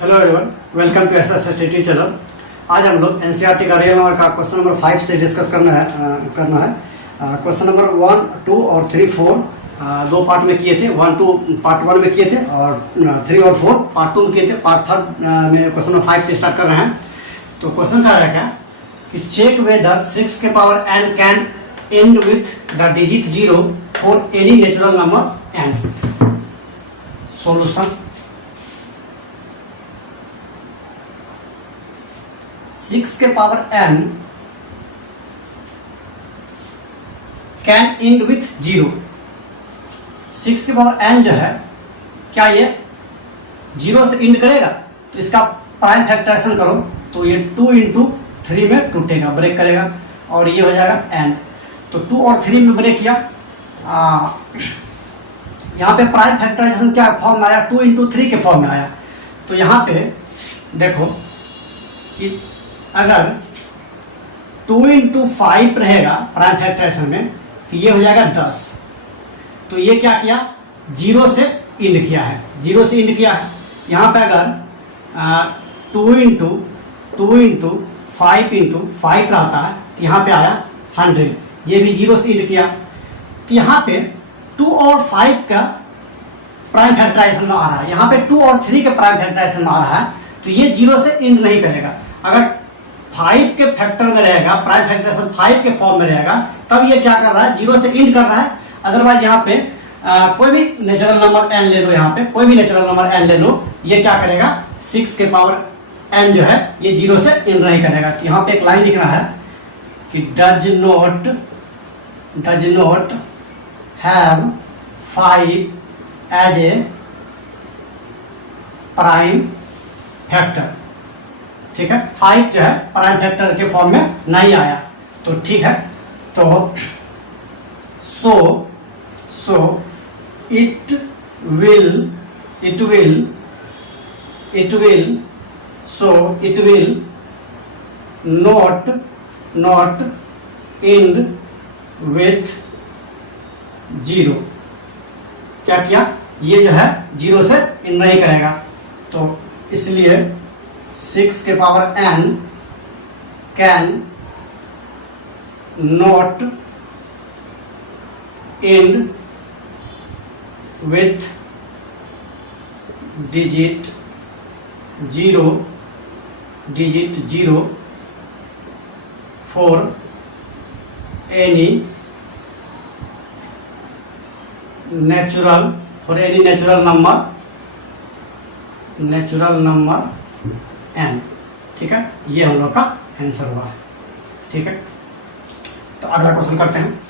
Hello everyone, welcome to SST channel. आज हम लोग एनसीईआरटी का रियल नंबर का क्वेश्चन नंबर 5 से डिस्कस करना है। क्वेश्चन नंबर 1, 2 और 3, 4 दो पार्ट में किए थे। 1, 2 पार्ट 1 में किए थे और 3 और 4 पार्ट 2 में किए थे। पार्ट 3 में क्वेश्चन नंबर 5 से स्टार्ट कर रहे हैं। तो क्वेश्चन कह रहा है क्या कि चेक वेदर 6 के power n can and with the digit 0 for any natural number n। Solution 6 के power n can and with 0। 6 के पावर n जो है क्या ये 0 से एंड करेगा? तो इसका प्राइम फैक्टराइजेशन करो तो ये 2 इंटू 3 में टूटेगा, ब्रेक करेगा और ये हो जाएगा n। तो 2 और 3 में ब्रेक किया। यहाँ पे प्राइम फैक्टराइजेशन क्या फॉर्म में आया? 2 इंटू 3 के फॉर्म में आया। तो यहाँ पे देखो कि अगर 2 इंटू 5 रहेगा प्राइम फैक्टराइजेशन में तो ये हो जाएगा 10। तो ये क्या किया? 0 से इंड किया है, 0 से इंड किया है। यहाँ पे अगर 2 इंटू 5 रहता है तो यहाँ पे आया 100, ये भी 0 से इंड किया। तो यहाँ पे 2 और 5 का प्राइम फैक्टराइजेशन में आ रहा है, यहाँ पे 2 और 3 के प्राइम फैक्टराइजेशन में आ रहा है। तो ये 0 से इंड नहीं करेगा। अगर 5 के फैक्टर में रहेगा, प्राइम फैक्टराइजेशन 5 के फॉर्म में रहेगा, तब ये क्या कर रहा है? 0 से इंड कर रहा है। अदरवाइज यहाँ पे कोई भी नेचुरल नंबर n ले लो, यहाँ पे कोई भी नेचुरल नंबर n ले लो, ये क्या करेगा? 6 के पावर n जो है ये 0 से इंड नहीं करेगा। तो यहाँ पे एक लाइन लिखना है कि does not have 5 as a prime factor. ठीक है, 5 जो है प्राइम फैक्टर के फॉर्म में नहीं आया। तो ठीक है, तो so it will not and with 0। क्या किया? ये जो है 0 से एंड नहीं करेगा। तो इसलिए 6 के power n can not and with digit 0 for any natural number n। ठीक है, ये हम लोग का आंसर हुआ है। ठीक है, तो अगला क्वेश्चन करते हैं।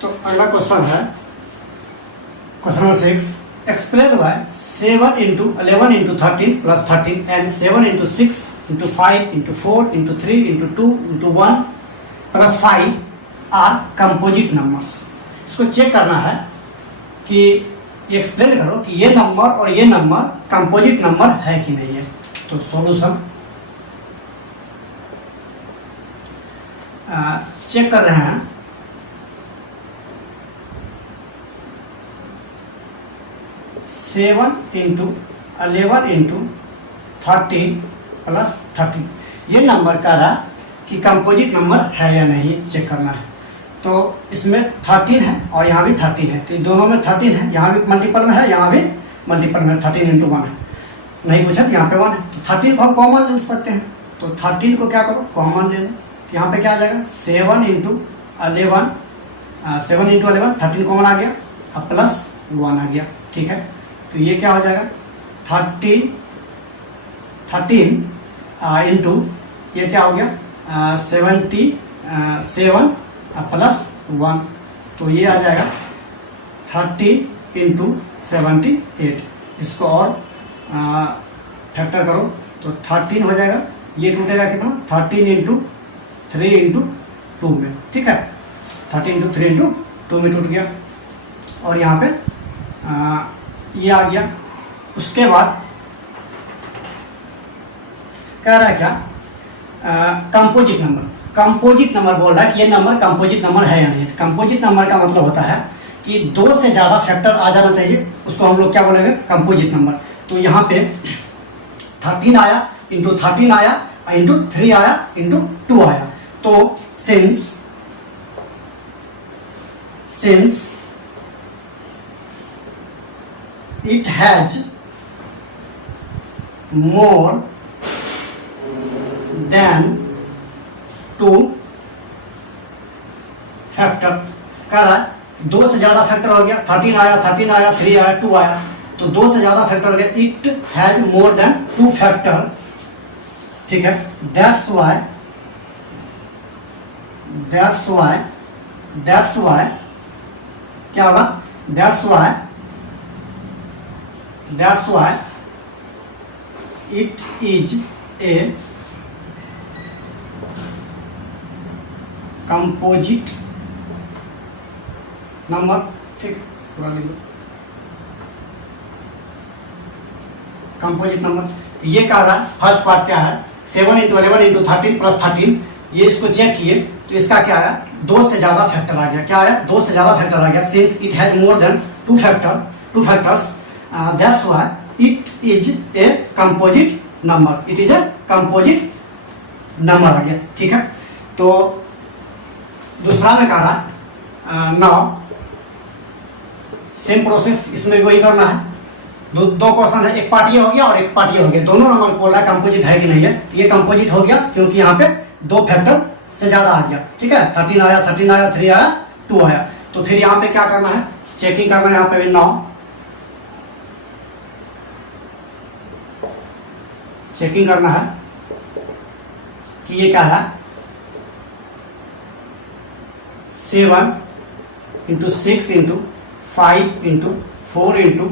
तो अगला क्वेश्चन है question number 6। Explain why 7 into 11 into 13 plus 13 and 7 into 6 into 5 into 4 into 3 into 2 into 1 plus 5 are composite numbers. इसको चेक करना है कि ये एक्सप्लेन करो कि ये नंबर और ये नंबर कंपोजिट नंबर है कि नहीं है। तो सॉल्यूशन चेक कर रहे हैं। सेवन इंटू 11 इंटू 13 प्लस 13 ये नंबर का रहा कि कंपोजिट नंबर है या नहीं, चेक करना है। तो इसमें 13 है और यहाँ भी 13 है, तो दोनों में 13 है। यहाँ भी मल्टीपल में है, यहाँ भी मल्टीपल में 13 इंटू 1 है। नहीं पूछा तो यहाँ पे 1 है, तो 13 को हम कॉमन ले सकते हैं। तो 13 को क्या करो? कॉमन ले लो। तो यहाँ पे क्या आ जाएगा? 7 इंटू 11 13 कॉमन आ गया, अब प्लस 1 आ गया। ठीक है, तो ये क्या हो जाएगा? 13 इंटू ये क्या हो गया? 77 प्लस 1, तो ये आ जाएगा 30 इंटू 78। इसको और फैक्टर करो तो 13 हो जाएगा। ये टूटेगा कितना? 13 इंटू 3 इंटू 2 में। ठीक है, 13 इंटू 3 इंटू 2 में टूट गया और यहाँ पे ये आ गया। उसके बाद कह रहा है क्या? कंपोजिट नंबर बोल रहा है कि ये नंबर कंपोजिट नंबर है या नहीं। कंपोजिट नंबर का मतलब होता है कि 2 से ज़्यादा फैक्टर आ जाना चाहिए, उसको हम लोग क्या बोलेंगे? Composite number. तो यहाँ पे 13 आया, इंटू 13 आया, इंटू 3 आया, इंटू 2 आया। तो since it has more than 2 factor, कह रहा है 2 से ज्यादा फैक्टर हो गया, 13 आया, 3 आया, 2 आया, तो 2 से ज्यादा फैक्टर हो गया। It has more than 2 factor, ठीक है। दैट्स वाई क्या होगा, that's why it is a composite number, ठीक, कंपोजिट नंबर। तो ये कह रहा है फर्स्ट पार्ट क्या है, 7 इंटू 11 इंटू 13 प्लस 13, ये इसको चेक किए तो इसका क्या आया, 2 से ज्यादा फैक्टर आ गया। क्या आया, 2 से ज्यादा फैक्टर आ गया। Since it has more than 2 factors, that's why it is a composite number, it is a composite number आ गया, ठीक है। तो दूसरा में कह रहा है नाउ सेम प्रोसेस, इसमें भी वही करना है। दो क्वेश्चन है, एक पार्ट ये हो गया और एक पार्ट ये हो गया, दोनों नंबर बोल रहा है कंपोजिट है कि नहीं है। तो ये कंपोजिट हो गया क्योंकि यहाँ पे 2 फैक्टर से ज्यादा आ गया, ठीक है। 13 आया, 3 आया, 2 आया। तो फिर यहाँ पे क्या करना है, चेकिंग करना है। यहाँ पे भी 9 चेकिंग करना है कि ये क्या है, 7 into 6 into 5 into 4 into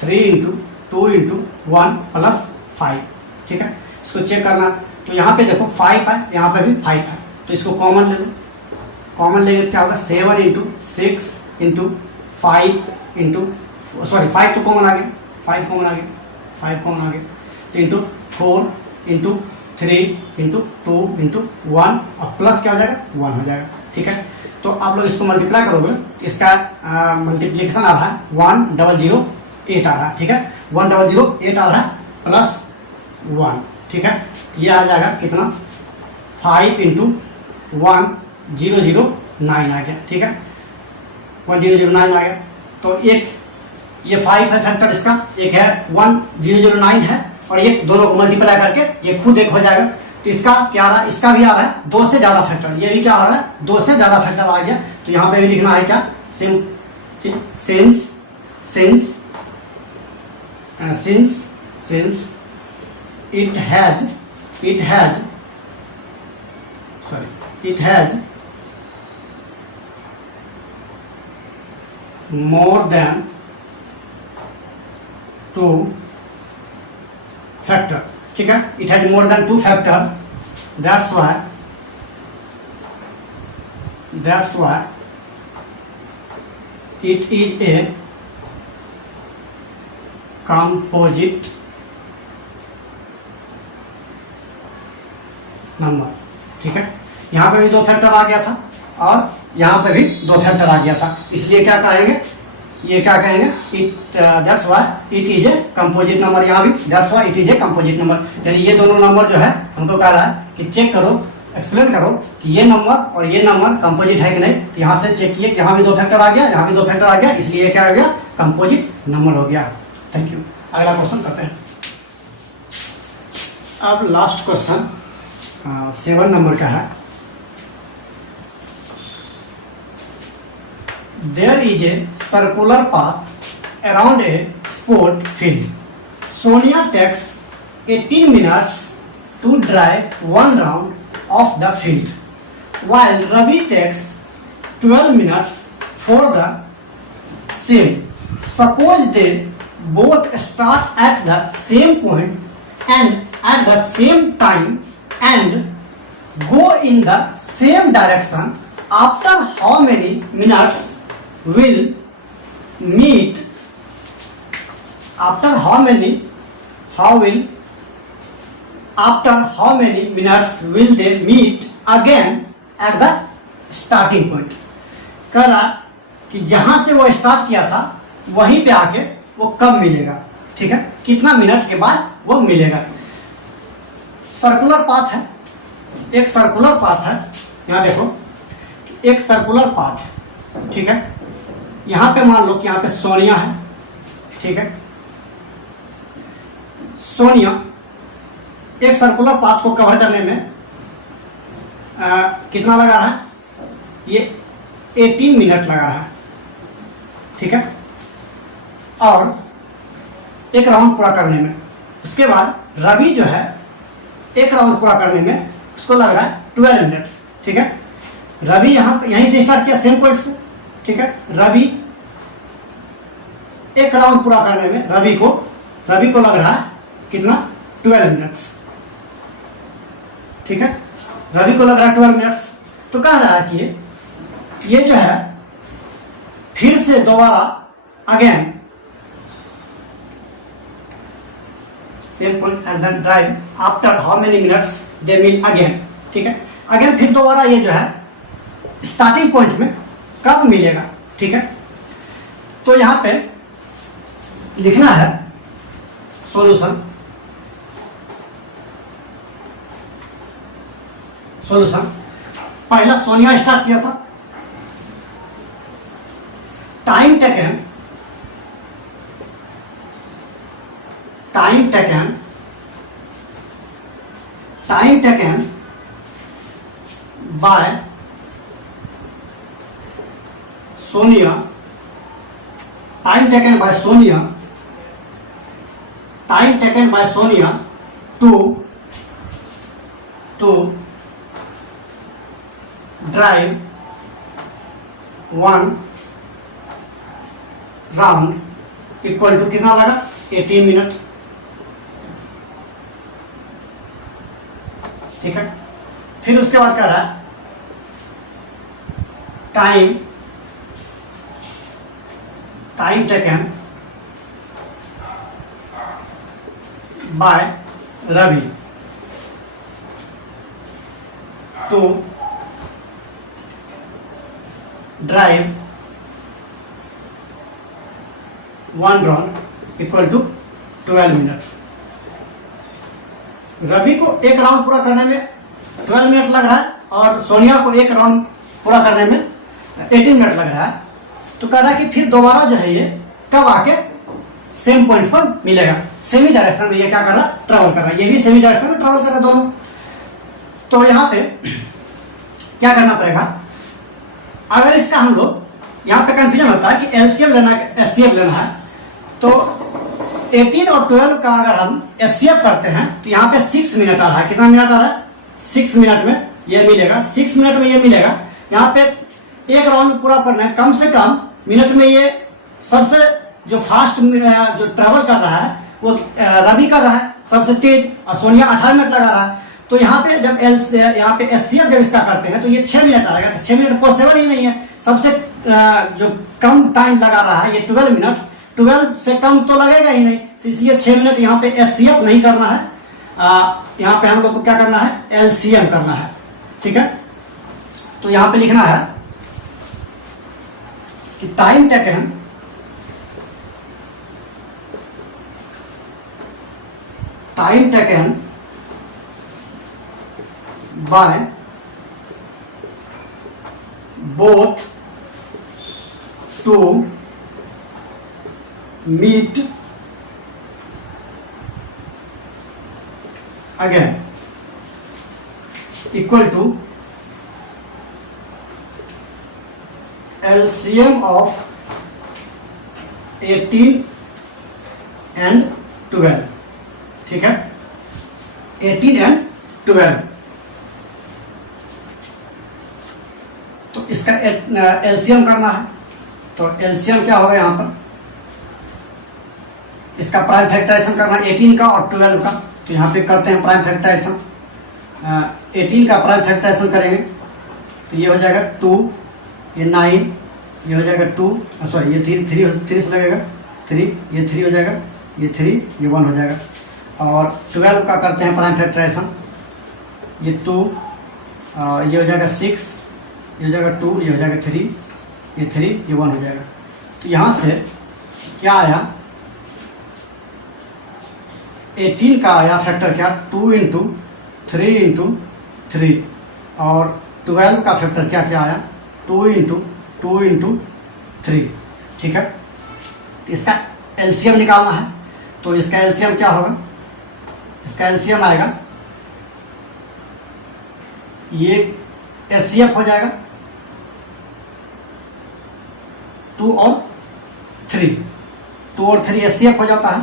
3 into 2 into 1 plus 5, ठीक है। इसको चेक करना। तो यहाँ पे देखो 5 है, यहाँ पे भी 5 है, तो इसको कॉमन ले लो। कॉमन लेंगे तो क्या होगा, 7 इंटू 6 इंटू 5 इंटू, सॉरी 5 तो कॉमन आ गया, 5 कॉमन आ गया, तो इंटू 4 इंटू 3 इंटू 2 इंटू 1 और प्लस क्या हो जाएगा, 1 हो जाएगा, ठीक है। तो आप लोग इसको मल्टीप्लाई करोगे, इसका मल्टीप्लीकेशन आ रहा है 1008 आ रहा है, ठीक है। 1008 आ रहा है प्लस 1, ठीक है। ये आ जाएगा कितना, 5 इंटू 1009 आ गया, ठीक है। 1009 आ गया। तो एक ये 5 है फैक्टर इसका, एक है 1009 है, और ये दोनों को मल्टीप्लाई करके ये खुद एक हो जाएगा। तो इसका क्या आ रहा है, इसका भी आ रहा है 2 से ज्यादा फैक्टर, ये भी क्या आ रहा है 2 से ज्यादा फैक्टर आ गया। तो यहाँ पे भी लिखना है क्या, since it has more than 2 factor, ठीक है। It has more than 2 factor, that's why it is a composite number, ठीक है। यहाँ पे भी 2 फैक्टर आ गया था और यहाँ पे भी 2 फैक्टर आ गया था, इसलिए क्या कहेंगे, ये क्या कहेंगे, that's why it is a composite number. यहाँ भी that's why it is a composite number, यानी ये दोनों नंबर जो है हमको कह रहा है कि चेक करो, एक्सप्लेन करो कि ये नंबर और ये नंबर कंपोजिट है कि नहीं। तो यहाँ से चेक किए कि यहाँ भी 2 फैक्टर आ गया, यहाँ भी 2 फैक्टर आ गया, इसलिए क्या हो गया, कंपोजिट नंबर हो गया। Thank you. अगला क्वेश्चन करते हैं। अब लास्ट क्वेश्चन 7 नंबर का है। There is a circular path around a sport field. Sonia takes 18 minutes to drive 1 round of the field, while Ravi takes 12 minutes for the same. Suppose they both start at the same point and at the same time and go in the same direction. After how many minutes will meet, after how many minutes will they meet again at the starting point। कह रहा कि जहां से वो start किया था वहीं पे आके वो कब मिलेगा, ठीक है, कितना मिनट के बाद वो मिलेगा। सर्कुलर पाथ है, एक सर्कुलर पाथ है। यहाँ देखो एक सर्कुलर पाथ है, ठीक है। यहाँ पे मान लो कि यहाँ पे सोनिया है, ठीक है। सोनिया एक सर्कुलर पाथ को कवर करने में कितना लगा रहा है, ये 18 मिनट लगा रहा है, ठीक है। और एक राउंड पूरा करने में, उसके बाद रवि जो है एक राउंड पूरा करने में उसको लग रहा है 12 मिनट, ठीक है। रवि यहीं से स्टार्ट किया सेम पॉइंट से, ठीक है। रवि एक राउंड पूरा करने में रवि को लग रहा है कितना, 12 मिनट, ठीक है। रवि को लग रहा है 12 मिनट। तो कह रहा है कि ये जो है फिर से दोबारा again same point and then drive after how many minutes they meet again, ठीक है। अगेन फिर दोबारा ये जो है स्टार्टिंग पॉइंट में कब मिलेगा, ठीक है। तो यहां पे लिखना है सॉल्यूशन पहला सोनिया स्टार्ट किया था, time taken by Sonia, time taken by Sonia to drive 1 round equal to कितना लगा, 18 मिनट, ठीक है। फिर उसके बाद कह रहा है time taken by Ravi to drive 1 round equal to 12 minute. Ravi को एक राउंड पूरा करने में 12 मिनट लग रहा है और सोनिया को एक राउंड पूरा करने में 18 मिनट लग रहा है। तो कह रहा है कि फिर दोबारा जो है ये कब आके सेम पॉइंट पर मिलेगा, सेमी डायरेक्शन में ये क्या कर रहा है, ट्रेवल कर रहा है, ये भी सेमी डायरेक्शन में ट्रेवल कर रहा है दोनों। तो यहाँ पे क्या करना पड़ेगा, अगर इसका हम लोग यहाँ पे कंफ्यूजन होता है कि एलसीएम लेना है एचसीएफ लेना है, तो 18 और 12 का अगर हम एचसीएफ करते हैं तो यहाँ पे 6 मिनट आ रहा है, कितना मिनट आ रहा है, 6 मिनट में ये मिलेगा, 6 मिनट में ये मिलेगा। यहाँ पे एक राउंड पूरा करना है, कम से कम मिनट में ये सबसे जो फास्ट जो ट्रेवल कर रहा है वो रवि कर रहा है सबसे तेज, और सोनिया 18 मिनट लगा रहा है। तो यहाँ पे जब यहाँ पे एचसीएफ जब इसका करते हैं तो ये 6 मिनट आ रहा है, तो 6 मिनट पॉसिबल ही नहीं है। सबसे जो कम टाइम लगा रहा है ये 12 मिनट, 12 से कम तो लगेगा ही नहीं, तो इसलिए 6 मिनट यहाँ पे एचसीएफ नहीं करना है, यहाँ पे हम लोग को क्या करना है, एलसीएम करना है, ठीक है। तो यहाँ पे लिखना है कि time taken by both to meet again equal to LCM of 18 and 12, ठीक है, 18 and 12। तो इसका एलसीएम करना है, तो एलसीएम क्या होगा, यहाँ पर इसका प्राइम फैक्टराइजेशन करना है 18 का और 12 का। तो यहाँ पे करते हैं प्राइम फैक्टराइजेशन, 18 का प्राइम फैक्टराइजेशन करेंगे तो ये हो जाएगा 2, ये 9, ये हो जाएगा 2, सॉरी ये 3 से लगेगा 3, ये 3 हो जाएगा, ये 3, ये 1 हो जाएगा। और 12 का करते हैं प्राइम फैक्टराइजेशन, ये 2, ये हो जाएगा 6, ये हो जाएगा 2, ये हो जाएगा 3, ये 3, ये 1 हो जाएगा। तो यहाँ से क्या आया, 18 का आया फैक्टर क्या, 2 इंटू 3 इंटू 3 और 12 का फैक्टर क्या क्या आया 2 इंटू 3। ठीक है, तो इसका एलसीएम निकालना है। तो इसका एलसीएम क्या होगा, इसका एलसीएम आएगा, ये एचसीएफ हो जाएगा 2 और 3 एचसीएफ हो जाता है।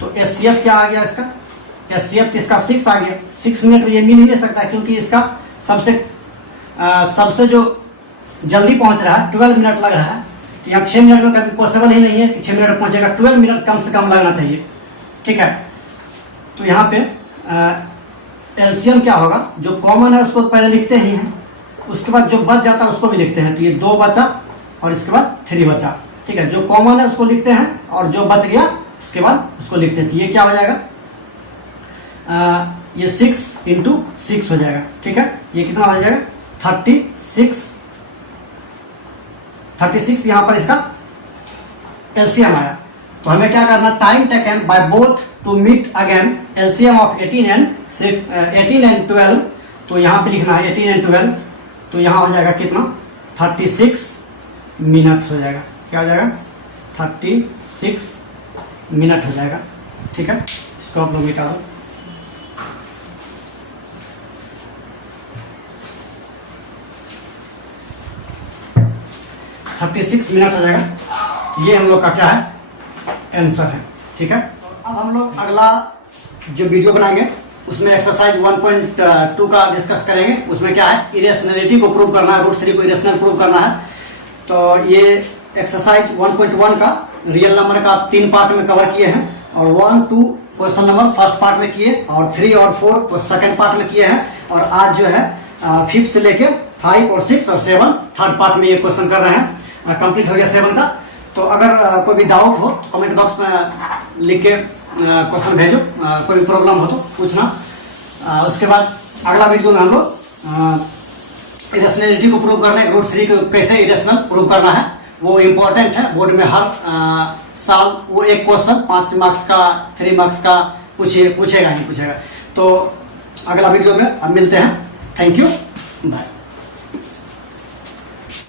तो एचसीएफ क्या आ गया, इसका एचसीएफ इसका 6 आ गया। 6 मिनट में ये मिल ही नहीं सकता, क्योंकि इसका सबसे जो जल्दी पहुंच रहा है 12 मिनट लग रहा है। तो यहाँ 6 मिनट में कभी पॉसिबल ही नहीं है कि 6 मिनट में पहुंचेगा, 12 मिनट कम से कम लगना चाहिए। ठीक है, तो यहाँ पे एलसीएम क्या होगा, जो कॉमन है उसको पहले लिखते ही हैं, उसके बाद जो बच जाता है उसको भी लिखते हैं। तो ये 2 बचा और इसके बाद 3 बचा। ठीक है, जो कॉमन है उसको लिखते हैं और जो बच गया उसके बाद उसको लिखते हैं। तो ये क्या हो जाएगा, ये 6 इंटू 6 हो जाएगा। ठीक है, ये कितना हो जाएगा 36 यहाँ पर इसका एलसीएम आया। तो हमें क्या करना, time taken by both to meet again LCM of 18 and 12। तो यहाँ पे लिखना है 18 एंड 12। तो यहाँ हो जाएगा कितना 36 मिनट हो जाएगा। क्या हो जाएगा 36 मिनट हो जाएगा। ठीक है, इसको आप लोग मिटा दो। मिनट हो जाएगा। तो ये हम लोग का क्या है, आंसर है। ठीक है, अब हम लोग अगला जो वीडियो बनाएंगे उसमें एक्सरसाइज 1.2 का डिस्कस करेंगे। उसमें क्या है, इरेशनलिटी को प्रूव करना है, रूट 3 को इरेशनल प्रूव करना है। तो ये एक्सरसाइज 1.1 का रियल नंबर का 3 पार्ट में कवर किए हैं, और 1, 2 क्वेश्चन नंबर फर्स्ट पार्ट में किए, और 3 और 4 सेकंड पार्ट में किए हैं। और आज जो है 5 से लेके 5 और 6 और 7 थर्ड पार्ट में ये क्वेश्चन कर रहे हैं। कंप्लीट हो गया 7 का। तो अगर कोई भी डाउट हो तो कमेंट बॉक्स में लिख के क्वेश्चन भेजो, कोई भी प्रॉब्लम हो तो पूछना। उसके बाद अगला वीडियो में हम लोग इरेशनलिटी को प्रूव करना है, रूट 3 को कैसे इरेशनल प्रूव करना है वो इम्पोर्टेंट है। बोर्ड में हर साल वो एक क्वेश्चन 5 मार्क्स का 3 मार्क्स का पूछेगा ही पूछेगा। तो अगला वीडियो में अब मिलते हैं। Thank you, bye.